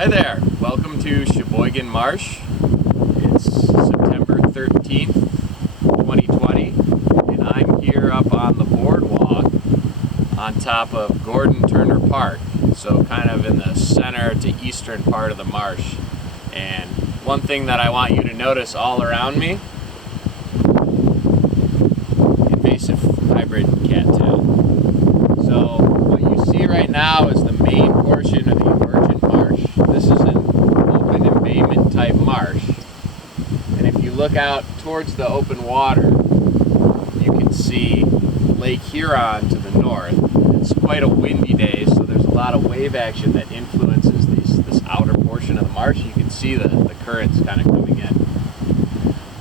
Hi there, welcome to Cheboygan Marsh. It's September 13th, 2020, and I'm here up on the boardwalk on top of Gordon Turner Park, so kind of in the center to eastern part of the marsh. And one thing that I want you to notice all around me, invasive hybrid cattail. So what you see right now is the main portion of the emergent marsh. This is an open embayment type marsh. And if you look out towards the open water, you can see Lake Huron to the north. It's quite a windy day, so there's a lot of wave action that influences this outer portion of the marsh. You can see the currents kind of coming in.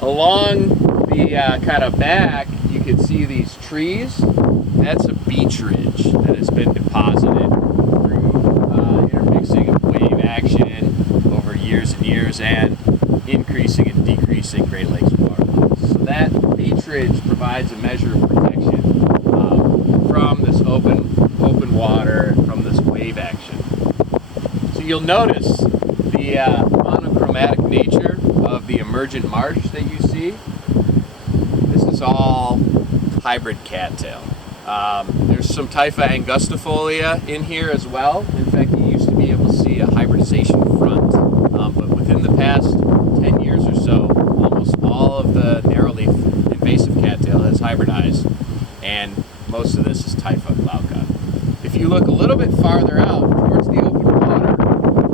Along the kind of back, you can see these trees. That's a beech ridge that has been deposited through intermixing of wave action over years and years and increasing and decreasing Great Lakes water levels. So that beech ridge provides a measure of protection from this open water, from this wave action. So you'll notice the monochromatic nature of the emergent marsh that you see. This is all hybrid cattail. There's some Typha angustifolia in here as well. In fact, you used to be able to see a hybridization front, but within the past 10 years or so, almost all of the narrowleaf invasive cattail has hybridized, and most of this is Typha glauca. If you look a little bit farther out towards the open water,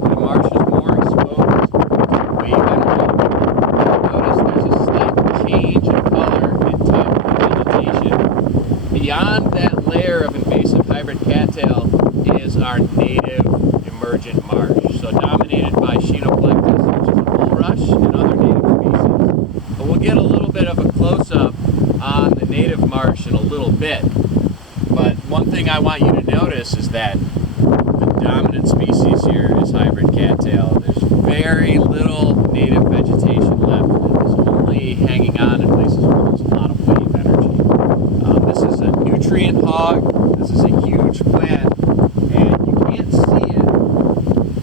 the marsh is more exposed to wave energy. Notice there's a slight change in color and type of vegetation. Beyond that layer of invasive hybrid cattail is our native emergent marsh, so dominated by Schoenoplectus, which is a bulrush, and other native species. But we'll get a little bit of a close-up on the native marsh in a little bit. But one thing I want you to notice is that the dominant species here is hybrid cattail. There's very little native vegetation left. It is only hanging on in places where there's a lot of wave energy. This is a nutrient hog. This is a huge plant, and you can't see it,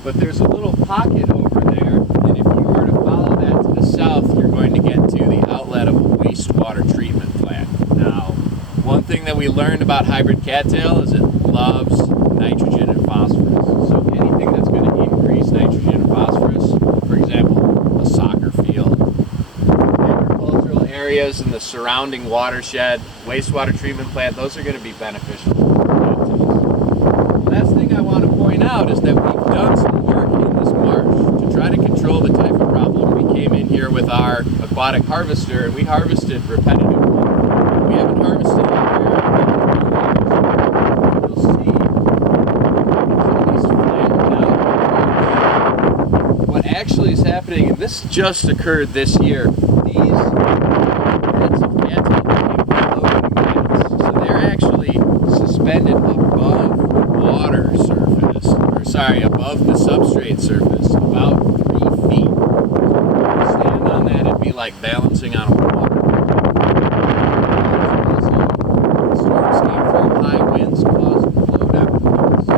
but there's a little pocket over there, and if you were to follow that to the south, you're going to get to the outlet of a wastewater treatment plant. Now, one thing that we learned about hybrid cattail is it loves nitrogen and phosphorus. So anything that's going to increase nitrogen and phosphorus, for example, a soccer field, agricultural areas in the surrounding watershed, wastewater treatment plant, those are going to be beneficial for cattails. The last thing I want to point out is that we've done some work in this marsh to try to control the Typha problem. We came in here with our aquatic harvester and we harvested repetitively. We haven't harvested it here. You'll see some of these flattened out. What actually is happening, and this just occurred this year, these beds of cattail became floating mats. So they're actually suspended above the water surface, above the substrate surface, about 3 feet. So if you stand on that, it'd be like balancing on a water. Storms came through, high winds caused blowdowns. So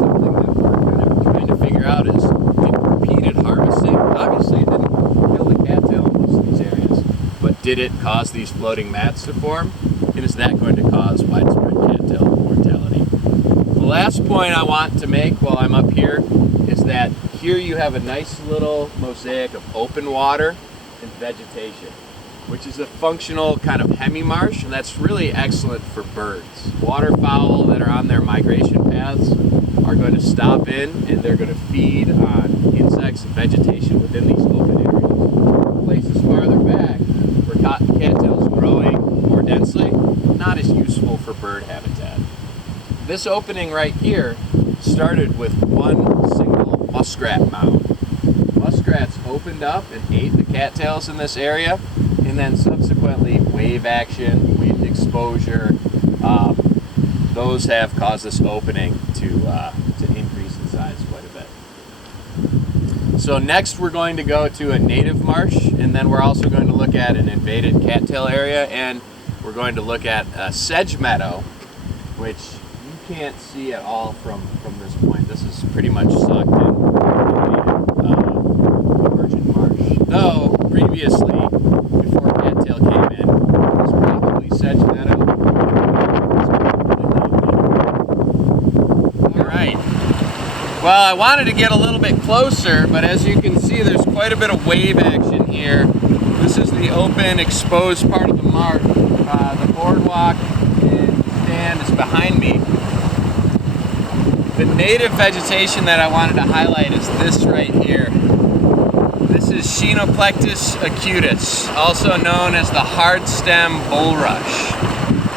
something that we're kind of trying to figure out is, did repeated harvesting, obviously it didn't kill the cattail in most of these areas, but did it cause these floating mats to form? And is that going to cause widespread cattail mortality? The last point I want to make while I'm up here is that here you have a nice little mosaic of open water and vegetation, which is a functional kind of hemi-marsh, and that's really excellent for birds. Waterfowl that are on their migration paths are going to stop in and they're going to feed on insects and vegetation within these open areas. Places farther back where cotton cattail is growing more densely, not as useful for bird habitat. This opening right here started with one single muskrat mound. Muskrats opened up and ate the cattails in this area, and then subsequently wave action, wind exposure, those have caused this opening to increase in size quite a bit. So next we're going to go to a native marsh, and then we're also going to look at an invaded cattail area, and we're going to look at a sedge meadow, which you can't see at all from this point. This is pretty much sucked in emergent marsh. Though previously, before cattail came in, it was probably sedge meadow. All right. Well, I wanted to get a little bit closer, but as you can see, there's quite a bit of wave action here. This is the open, exposed part of the marsh. The boardwalk and stand is behind me. The native vegetation that I wanted to highlight is this right here. This is Schoenoplectus acutus, also known as the hard stem bulrush.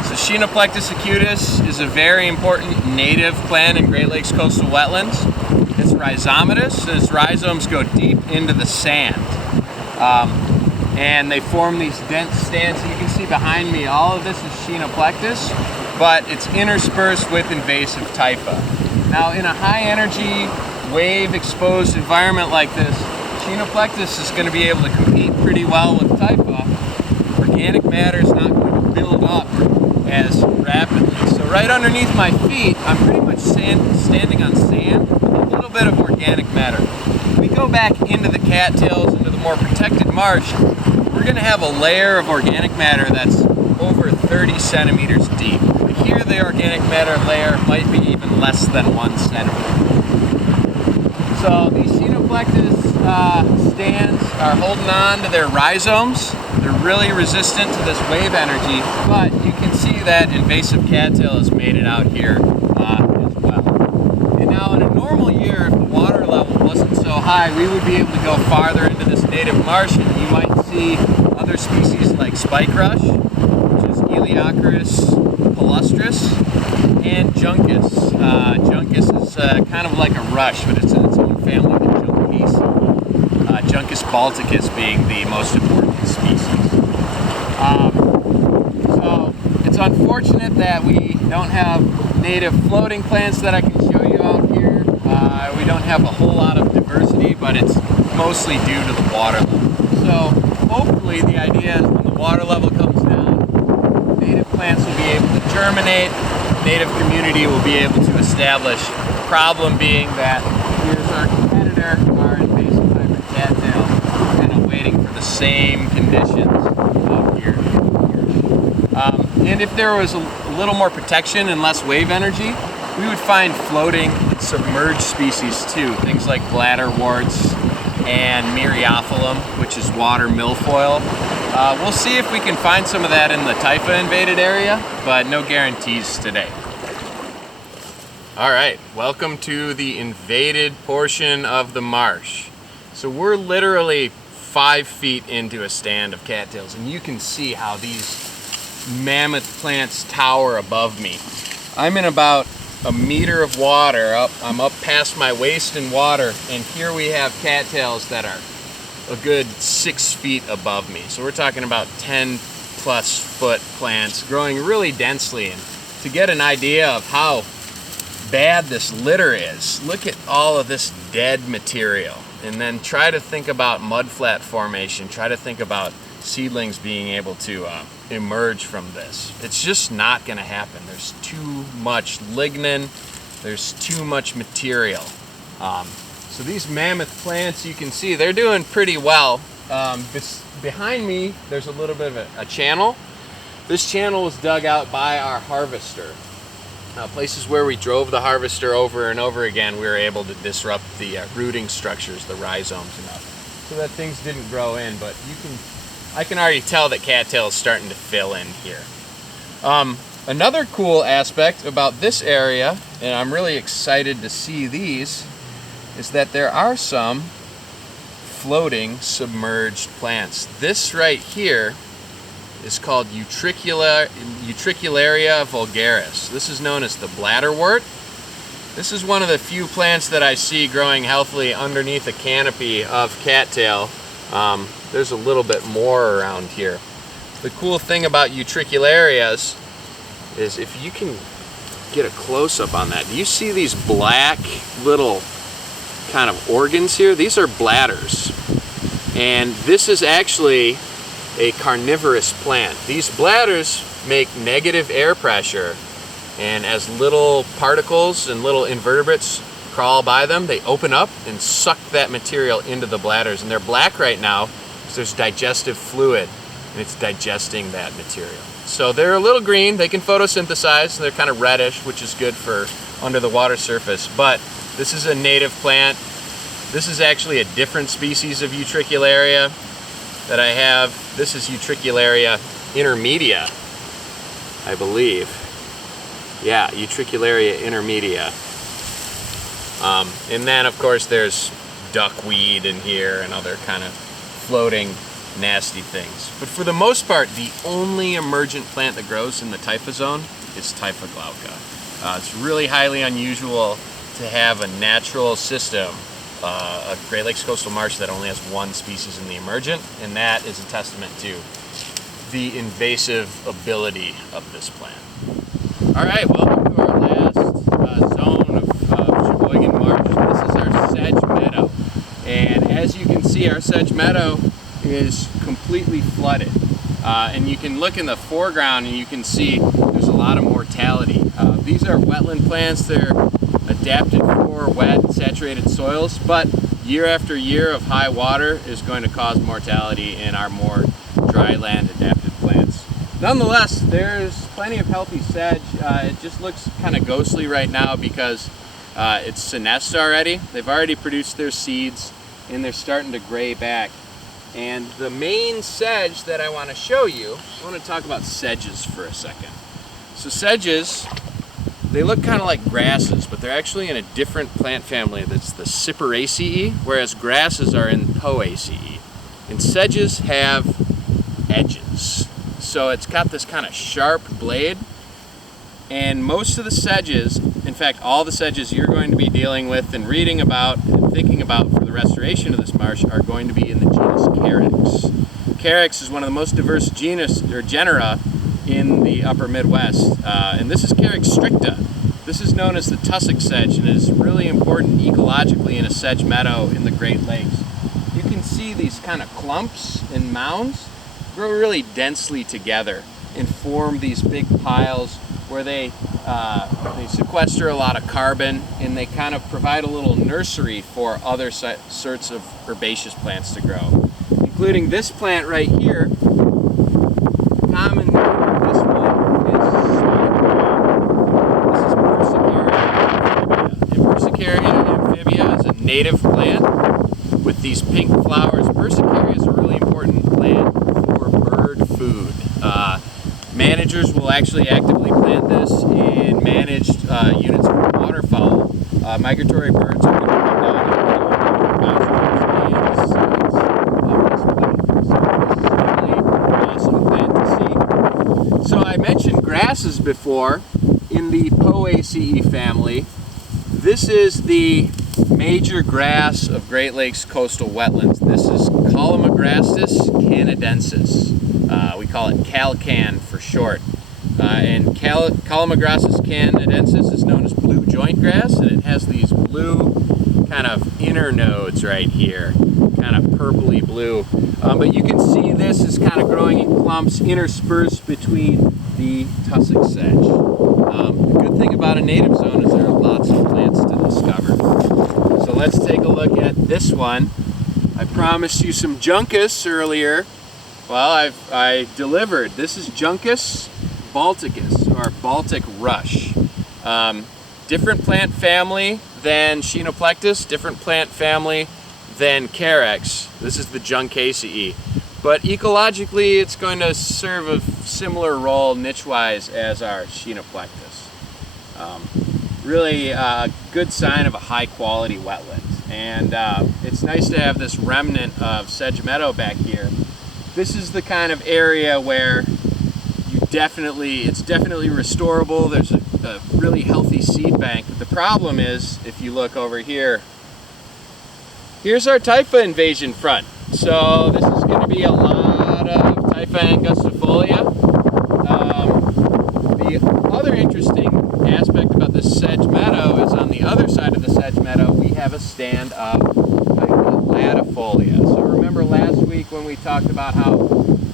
So Schoenoplectus acutus is a very important native plant in Great Lakes coastal wetlands. It's rhizomatous, so its rhizomes go deep into the sand. And they form these dense stands. You can see behind me, all of this is Schoenoplectus, but it's interspersed with invasive Typha. Now, in a high energy, wave exposed environment like this, Schoenoplectus is going to be able to compete pretty well with Typha. Organic matter is not going to build up as rapidly. So right underneath my feet, I'm pretty much standing on sand with a little bit of organic matter. If we go back into the cattails, into the more protected marsh, we're going to have a layer of organic matter that's over 30 centimeters deep. But here the organic matter layer might be even less than 1 centimeter. So these Schoenoplectus stands are holding on to their rhizomes. They're really resistant to this wave energy, but you can see that invasive cattail has made it out here as well. And now in a normal year, if the water level wasn't so high, we would be able to go farther into this native marsh, and you might see other species like spike rush, which is Eleocharis palustris, and Juncus. Juncus is kind of like a rush, but it's in its own family, the Juncus. Juncus balticus being the most important species. So it's unfortunate that we don't have native floating plants that I can show you out here. We don't have a whole lot of diversity, but it's mostly due to the water level. So hopefully the idea is when the water level comes down, native plants will be able to germinate, native community will be able to establish. The problem being that here's our competitor, our invasive hybrid cattail, kind of waiting for the same conditions out here. And if there was a little more protection and less wave energy, we would find floating submerged species too, things like bladderwarts and myriophyllum, which is water milfoil. We'll see if we can find some of that in the Typha invaded area, but no guarantees today. All right, welcome to the invaded portion of the marsh. So we're literally 5 feet into a stand of cattails, and you can see how these mammoth plants tower above me. I'm in about a meter of water up. I'm up past my waist in water, and here we have cattails that are a good 6 feet above me. So we're talking about 10 plus foot plants growing really densely. And to get an idea of how bad this litter is, look at all of this dead material, and then try to think about mudflat formation, try to think about seedlings being able to emerge from this. It's just not going to happen. There's too much lignin, there's too much material. So these mammoth plants, you can see they're doing pretty well. Behind me there's a little bit of a channel. This channel was dug out by our harvester. Places where we drove the harvester over and over again, we were able to disrupt the rooting structures, the rhizomes enough, so that things didn't grow in. But I can already tell that cattail is starting to fill in here. Another cool aspect about this area, and I'm really excited to see these, is that there are some floating submerged plants. This right here is called Utricularia vulgaris. This is known as the bladderwart. This is one of the few plants that I see growing healthily underneath a canopy of cattail. There's a little bit more around here. The cool thing about Utricularias is if you can get a close-up on that, do you see these black little kind of organs here? These are bladders. And this is actually a carnivorous plant. These bladders make negative air pressure And as little particles and little invertebrates crawl by them, they open up and suck that material into the bladders. And they're black right now because there's digestive fluid and it's digesting that material. So they're a little green, they can photosynthesize, they're kind of reddish, which is good for under the water surface. But this is a native plant. This is actually a different species of Utricularia that I have. This is Utricularia intermedia, I believe. Yeah, Utricularia intermedia. And then of course there's duckweed in here and other kind of floating nasty things. But for the most part, the only emergent plant that grows in the Typha zone is Typha glauca. It's really highly unusual to have a natural system, a Great Lakes coastal marsh that only has one species in the emergent, and that is a testament to the invasive ability of this plant. All right, welcome to our last zone of Cheboygan Marsh. This is our sedge meadow, and as you can see, our sedge meadow is completely flooded. And you can look in the foreground and you can see there's a lot of mortality. These are wetland plants. They're adapted for wet, saturated soils, but year after year of high water is going to cause mortality in our more dry land adapted plants. Nonetheless, there's plenty of healthy sedge. It just looks kind of ghostly right now because it's senesced already. They've already produced their seeds and they're starting to gray back. And the main sedge that I want to show you, I want to talk about sedges for a second. So sedges, they look kind of like grasses, but they're actually in a different plant family that's the Cyperaceae, whereas grasses are in Poaceae. And sedges have edges. So it's got this kind of sharp blade. And most of the sedges, in fact all the sedges you're going to be dealing with and reading about and thinking about for the restoration of this marsh are going to be in the genus Carex. Carex is one of the most diverse genus or genera in the upper Midwest, and this is Carex stricta. This is known as the tussock sedge and it is really important ecologically in a sedge meadow in the Great Lakes. You can see these kind of clumps and mounds grow really densely together and form these big piles where they sequester a lot of carbon and they kind of provide a little nursery for other sorts of herbaceous plants to grow, including this plant right here. The common name of this one is This is Persicaria amphibia. And Persicaria amphibia is a native plant with these pink flowers. Persicaria is a really important plant for bird food. Managers will actually actively plant this in managed units for waterfowl. Migratory birds are going to come down and eat seeds of this plant. So this is a really awesome plant to see. So I mentioned grasses before in the Poaceae family. This is the major grass of Great Lakes coastal wetlands. This is Calamagrostis canadensis. We call it calcan for short. And Calamagrostis canadensis is known as blue joint grass, and it has these blue kind of inner nodes right here, kind of purpley blue. But you can see this is kind of growing in clumps interspersed between the tussock sedge. The good thing about a native zone is there are lots of plants to discover. So let's take a look at this one. I promised you some Juncus earlier. Well, I delivered. This is Juncus balticus, or Baltic rush. Different plant family than Schoenoplectus, different plant family than Carex. This is the Juncaceae. But ecologically, it's going to serve a similar role niche-wise as our Schoenoplectus. Really a good sign of a high-quality wetland. And it's nice to have this remnant of sedge meadow back here. This is the kind of area where it's definitely restorable. There's a really healthy seed bank. But the problem is, if you look over here, here's our Typha invasion front. So this is going to be a lot of Typha angustifolia. The other interesting aspect about this sedge meadow is on the other side of the sedge meadow we have a stand of Typha latifolia. So remember last week when we talked about how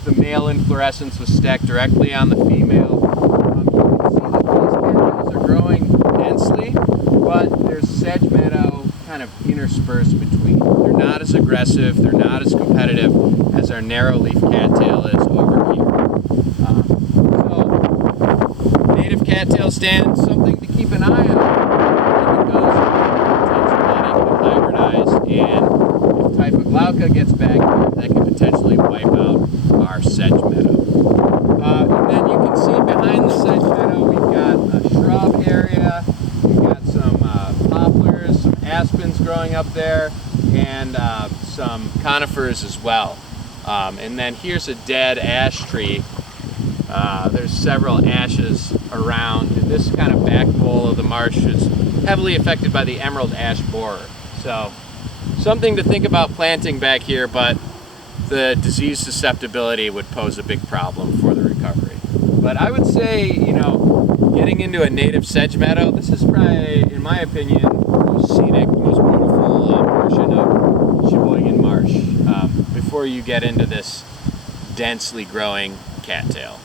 the male inflorescence was stacked directly on the female? You can see that these sedge meadow kind of interspersed between. They're not as aggressive, they're not as competitive as our narrow-leaf cattail is over here. So, native cattail stand, something to keep an eye on because potential that it can hybridize, and if Typha glauca gets back here, that can potentially wipe out our sedge meadow. And then you can see behind the sedge meadow we've got a shrub area, we've got some poplars, some aspens growing up there, and some conifers as well. And then here's a dead ash tree. There's several ashes around, and this kind of back bowl of the marsh is heavily affected by the emerald ash borer. So something to think about planting back here, but the disease susceptibility would pose a big problem for the recovery. But I would say, you know, getting into a native sedge meadow, this is probably, in my opinion, the most scenic, most beautiful portion of Cheboygan Marsh before you get into this densely growing cattail.